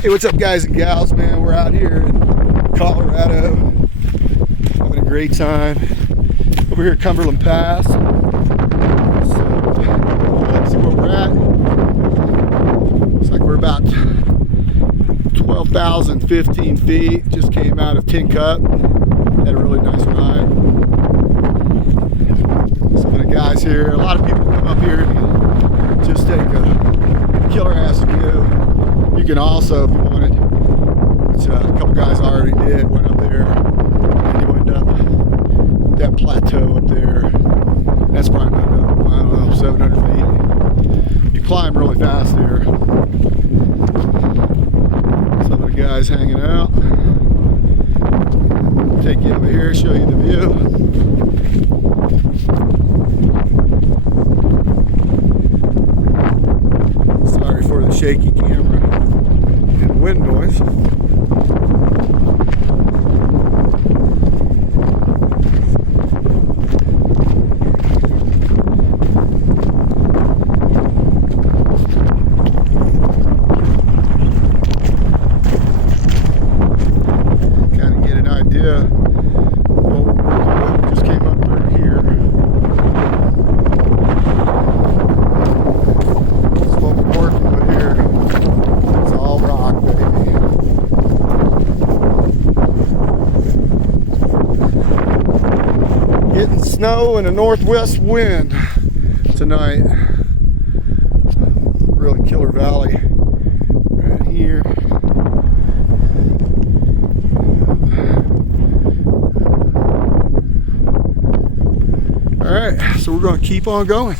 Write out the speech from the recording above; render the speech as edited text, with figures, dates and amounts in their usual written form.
Hey, what's up, guys and gals, man? We're out here in Colorado, having a great time over here at Cumberland Pass. So, let's see where we're at. Looks like we're about 12,015 feet. Just came out of Tin Cup. Had a really nice ride. Some of the guys here, a lot of people come up here and just take a killer ass view. You can also, if you wanted, which a couple guys already did, went up there and you end up that plateau up there. That's probably about, I don't know, 700 feet. You climb really fast here. Some of the guys hanging out. Take you over here, show you the view. Sorry for the shaky camera and wind noise. Kind of get an idea what we're working with. We just came up through here. That's what we're working with here. It's all rock, baby. Getting snow and a northwest wind tonight. Really killer valley right here. All right, so we're going to keep on going.